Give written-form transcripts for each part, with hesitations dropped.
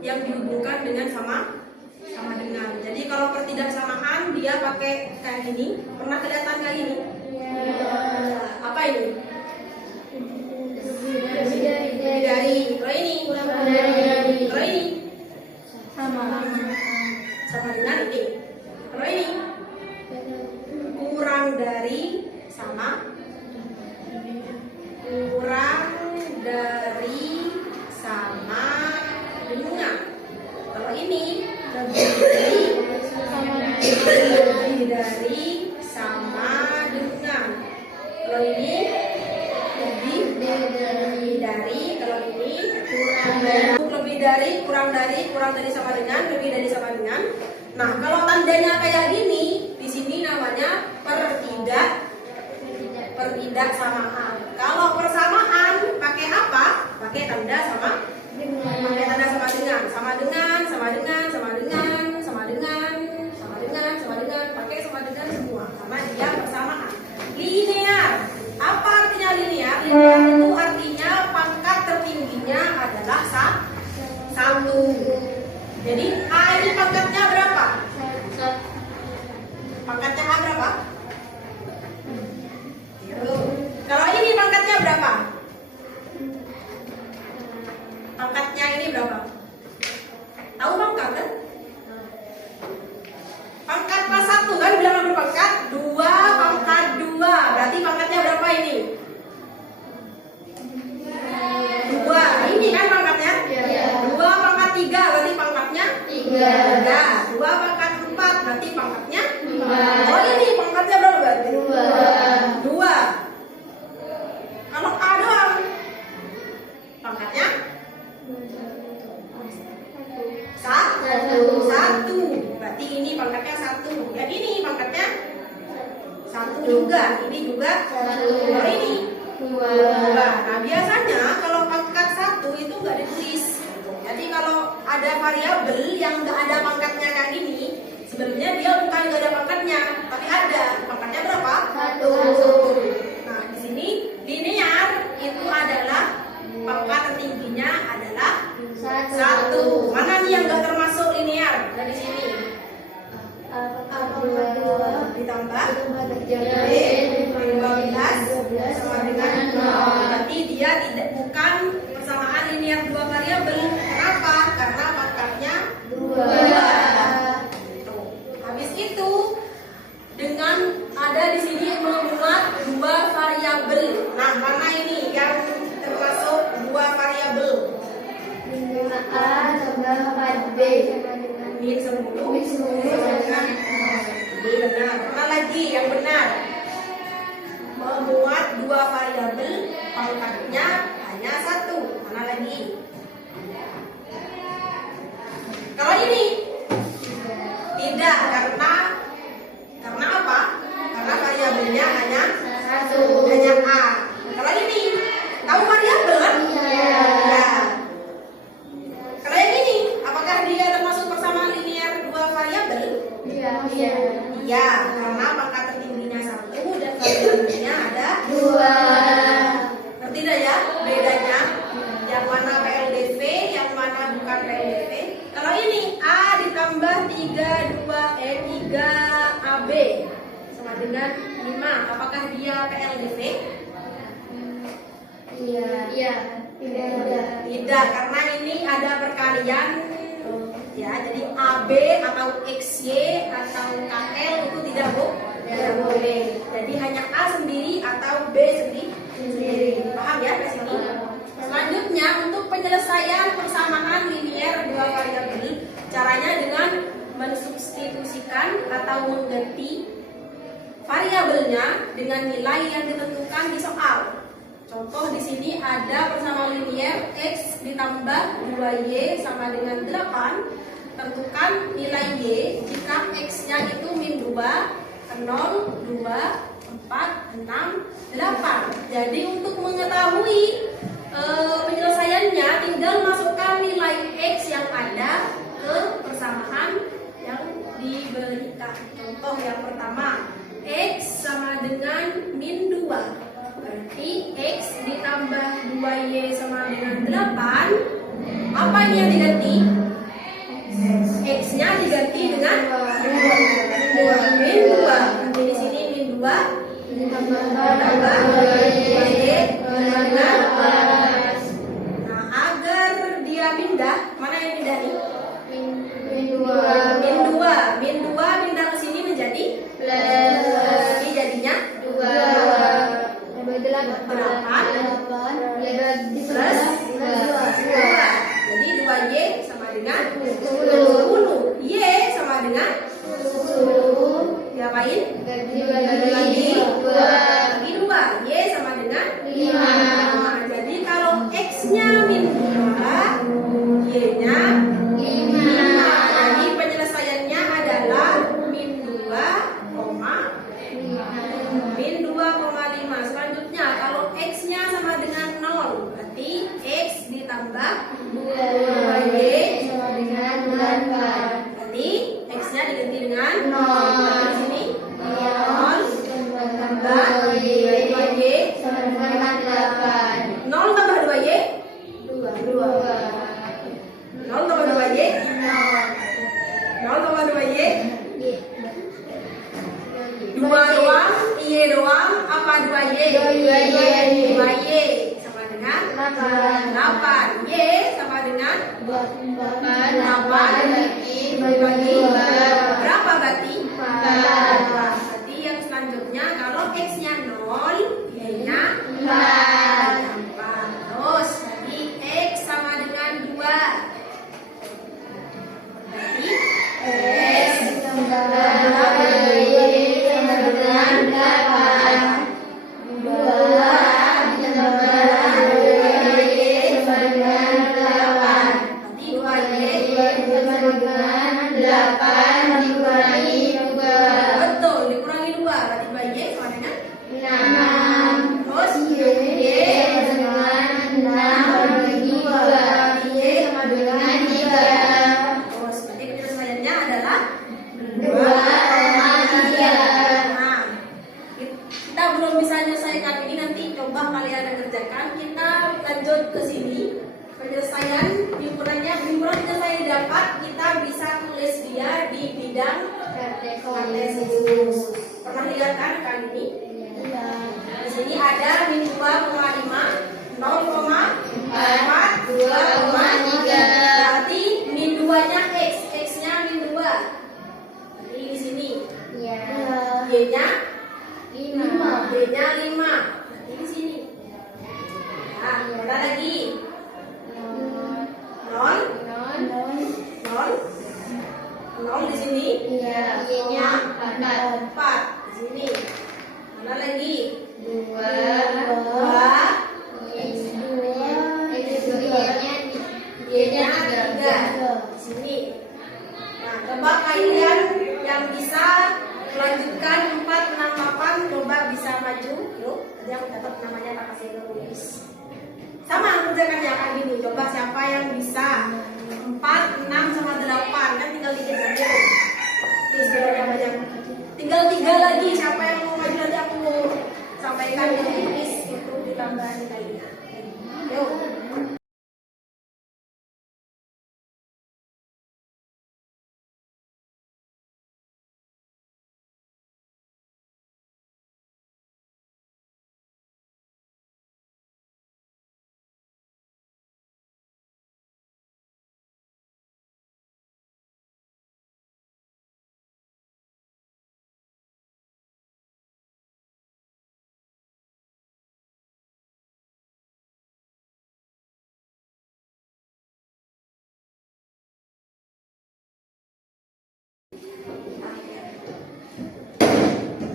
yang dihubungkan dengan sama dengan. Jadi kalau pertidaksamaan dia pakai kayak gini. Pernah kelihatan kayak gini? Apa ini? Lebih dari. Kalau ini? Kalau ini? Sama dengan ini. Kalau ini? Kurang dari, sama. Kurang dari, sama dengan. Kalau ini lebih dari, sama dengan. Kalau ini lebih dari. Kalau ini kurang dari sama dengan, lebih dari sama dengan. Nah, kalau tandanya kayak gini, di sini namanya pertidaksamaan. Kalau persamaan pakai apa? Pakai tanda sama dengan, pakai sama dengan semua, karena dia persamaan. Linear. Apa artinya linear? Linear itu artinya pangkat tertingginya adalah 1. Jadi A ini pangkatnya berapa? Pangkatnya A berapa? Kalau ini pangkatnya berapa? Pangkatnya ini berapa? Tahu pangkat kan? Pangkat pas 1 kan bilang berpangkat 2 pangkat 2. Berarti pangkatnya berapa ini? 2. Ini kan pangkatnya? 2 pangkat 3 berarti pangkatnya 3. 2 pangkat 4 berarti pangkatnya 5. Oh ini pangkatnya berapa berarti? 2. Kalau A doang pangkatnya 1. Berarti ini pangkatnya 1. Ya ini pangkatnya 1 juga. Ini juga 1. Kalau ini 2. Nah biasanya kalau pangkat 1 itu nggak ditulis. Jadi kalau ada variabel yang nggak ada pangkatnya kayak gini, sebenarnya dia bukan nggak ada pangkatnya, tapi ada. Pangkatnya berapa? 1. Nah di sini linear itu adalah pangkat tertingginya adalah 1. Mana nih yang nggak termasuk linear dari sini? Ditambah 15 sama dengan 0. Berarti dia bukan persamaan linear dua variabel. Kenapa? Karena pangkatnya 2. Habis itu dengan ada di sini memuat 2 variabel. Nah, mana ini yang termasuk 2 variabel? A tambah 4B Min 10 sama dengan ini benar. Mana lagi yang benar? Memuat 2 variabel, pangkatnya hanya 1. Mana lagi? Kalau ini tidak, karena apa? Karena variabelnya hanya A. Kalau ini tahu variabel kan? Ya. Kalau yang ini, apakah dia termasuk persamaan linear 2 variabel? Iya, karena pangkat tertingginya 1 dan variabelnya ada 2. Ngerti dah ya bedanya? Yang mana PLDV, yang mana bukan PLDV? Kalau ini A ditambah 3AB sama dengan 5. Apakah dia PLDV? Tidak, karena ini ada perkalian ya. Jadi AB atau XY atau KL itu tidak boleh. Jadi hanya A sendiri atau B sendiri. Paham ya ke sini? Selanjutnya untuk penyelesaian persamaan linear 2 variabel, caranya dengan mensubstitusikan atau mengganti variabelnya dengan nilai yang ditentukan di soal. Contoh di sini ada persamaan linear X ditambah 2Y sama dengan 8. Tentukan nilai Y jika X-nya itu min 2, 0, 2, 4, 6, 8. Jadi untuk mengetahui penyelesaiannya tinggal masukkan nilai X yang ada ke persamaan yang diberikan. Contoh yang pertama, X sama dengan min 2. Berarti X ditambah 2Y sama dengan 8. Apa ini yang diganti? 10. Y sama dengan 10 diapain? bagi 2. Bagi 2. Y sama dengan 5. Nah, jadi kalau X-nya min 2, Y-nya 5. 5. Jadi penyelesaiannya adalah min 2, min 2,5. Selanjutnya kalau X-nya sama dengan 0, berarti X ditambah 2Y sama dengan 8. berarti X-nya diganti dengan 0. Di sini 0 tambah 2Y sama dengan 8. 0 tambah 2Y 2. 0 tambah 2Y 0 tambah 2Y 2 doang, Y doang, apa 2Y? 2Y sama dengan 8. Y sama dengan 8 bagi berapa berarti? 4. Berarti yang selanjutnya kalau X-nya 0, Y-nya 4. 4. Terus jadi X sama dengan 2. Berarti X ditambah Y sama dengan 8. 2 ditambah Y sama dengan 8. berarti 2Y 2 sama dengan 8 dikurangi 2. betul dikurangi 2 berarti 2Y sama dengan 6. terus Y sama dengan 6 bagi 2. Y sama dengan 3. terus berarti penyelesaiannya adalah 2,3. Nah, kita belum bisa menyelesaikan ini, nanti coba kalian yang kerjakan. Kita lanjut ke sini. Penyelesaian bimpurannya penyelesaian dapat kita bisa tulis dia di bidang kartesius. Pernah lihat kan kali ini? Di sini ada min 2,5, 0,4, 2,3. Berarti min 2-nya X, X-nya min 2. Jadi di sini Y-nya 5. Y-nya 5. Berarti di sini. Nah, ada lagi 0, 0 di sini. Y-nya 4. 4 di sini. Mana lagi? 2. 2, Y-nya 3 di sini. Nah, coba kalian yang bisa melanjutkan 4, 6, 8, coba bisa maju. Yuk, nanti aku dapat namanya tak kasih tulis. Sama kerjakan ya kayak gini. Coba siapa yang bisa 4, 6 sama 8, kan tinggal dikit lagi. Please, banyak. Tinggal 3 lagi. Siapa yang mau maju nanti aku sampaikan di tulis itu ditambahin kayaknya. Yuk.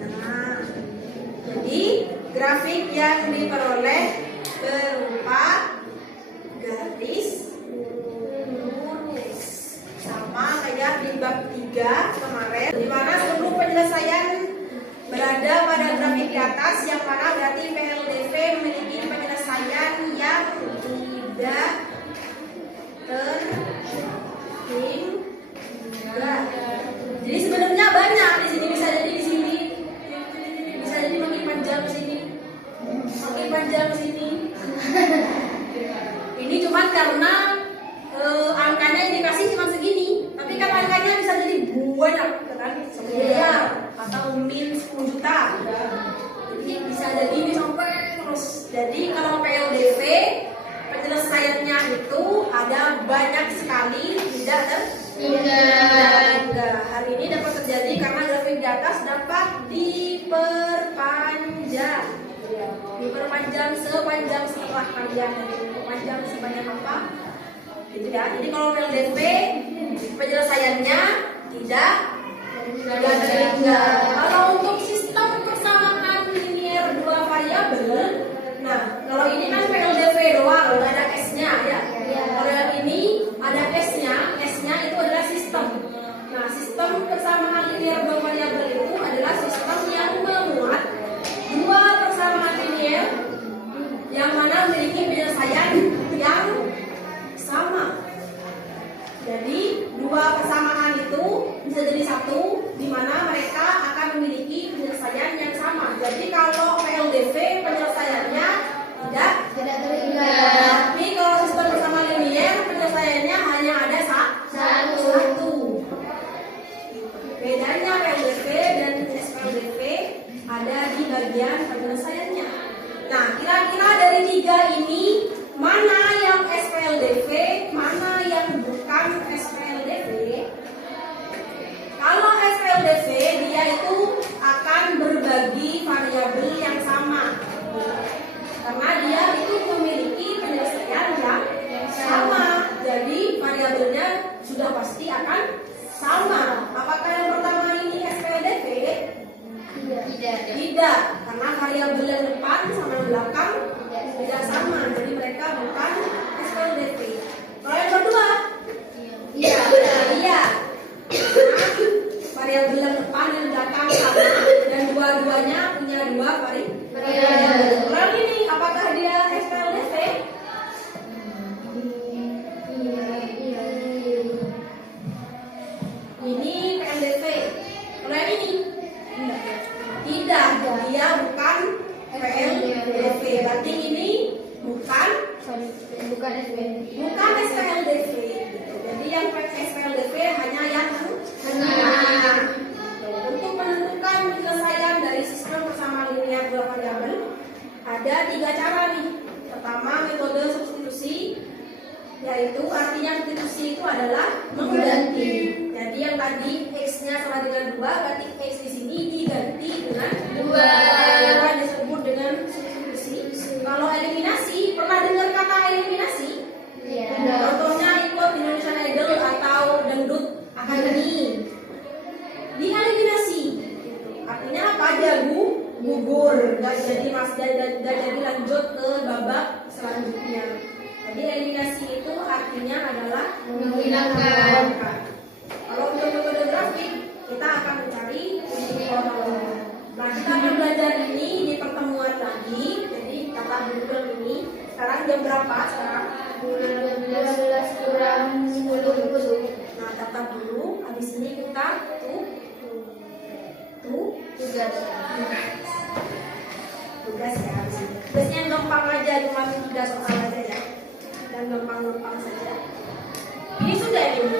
Nah, jadi grafik yang diperoleh berupa garis lurus, sama kayak di bab 3 kemarin, di mana seluruh penyelesaian berada pada grafik di atas, yang mana berarti PLDV memiliki penyelesaian yang tidak terhingga. Jadi sebenarnya banyak di sini, bisa jadi di sini, bisa jadi makin panjang ke sini, makin panjang ke sini. Ini cuma karena angkanya yang dikasih cuma segini, tapi kan angkanya bisa jadi banyak, kan? 1 miliar atau min 10 juta. Jadi bisa jadi ini sampai terus. Jadi kalau PLDV penyelesaiannya itu ada banyak sekali, tidak terhingga. Hari ini dapat terjadi karena grafik di atas dapat diperpanjang sepanjang setelah kalian, diperpanjang sebanyak apa gitu ya. Jadi kalau PLDV dua persamaan itu bisa jadi satu, di mana mereka akan memiliki penyelesaian yang sama. Jadi kalau PLDV penyelesaiannya tidak terhingga. tapi kalau sistem bersama linier penyelesaiannya hanya ada satu. Bedanya PLDV dan SPLDV ada di bagian penyelesaiannya. Nah, kira-kira dari tiga ini mana yang SPLDV, mana yang bukan SPLDV? Kalau SPLDV dia itu akan berbagi variabel yang sama. Karena dia itu memiliki penyelesaian yang sama. Jadi variabelnya sudah pasti akan sama. Apakah yang pertama ini SPLDV? Tidak, karena variabel yang depan sama yang belakang tidak sama. Jadi mereka bukan SPLDV. Kalau yang kedua? Iya. Karena variabel yang depan dan belakang sama dan dua-duanya punya dua variabel. Kalau ini apakah dia SPLDV? Ini PLDV. Kalau yang ini? Tidak, dia bukan PLDV. Berarti ini bukan SPLDV. Jadi yang SPLDV hanya yang tengah. Untuk menentukan penyelesaian dari sistem bersama linear dua variabel ada tiga cara nih. Pertama, metode substitusi, yaitu artinya substitusi itu adalah mengganti. Jadi yang tadi x-nya sama dengan 2, berarti x di sini diganti dengan 2. Yang disebut dengan substitusi. Kalau eliminasi, pernah dengar kata eliminasi? Contohnya ikut Indonesian Idol atau dangdut akademi. Dieliminasi. Artinya apa? Gugur, gak jadi lanjut ke babak selanjutnya. Jadi eliminasi itu artinya adalah menghilangkan. Kalau untuk metode grafik, kita akan mencari pola. Nah, kita akan belajar ini di pertemuan lagi. Jadi kata dulu ini. Sekarang jam berapa sekarang? 12 kurang 10. Nah, catat dulu. Habis ini kita tugas ya. Tugasnya yang gampang aja, cuma 3 soal aja ya. Dan gampang-gampang saja. Ini sudah ini.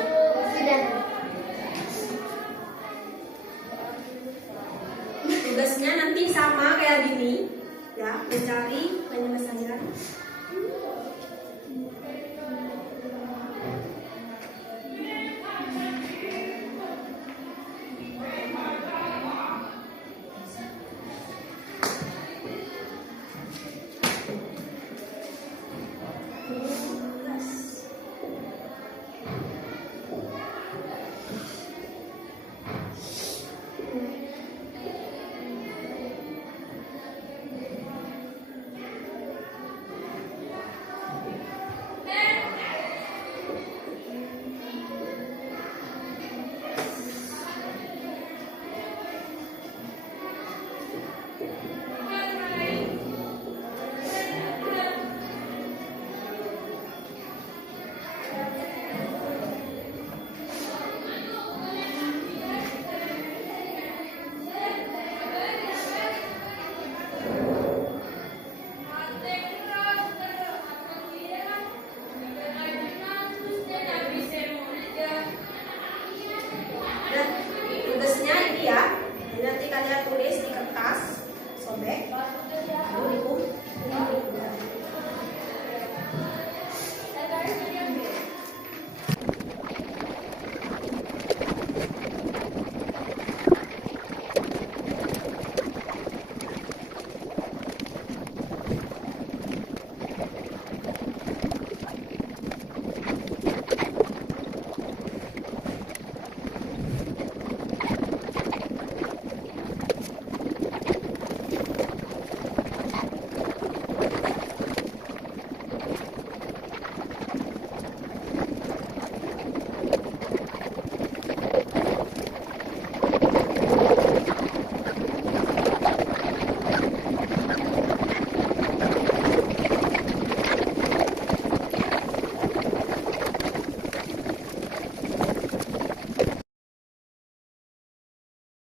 Tugasnya nanti sama kayak gini, ya, mencari penyelesaian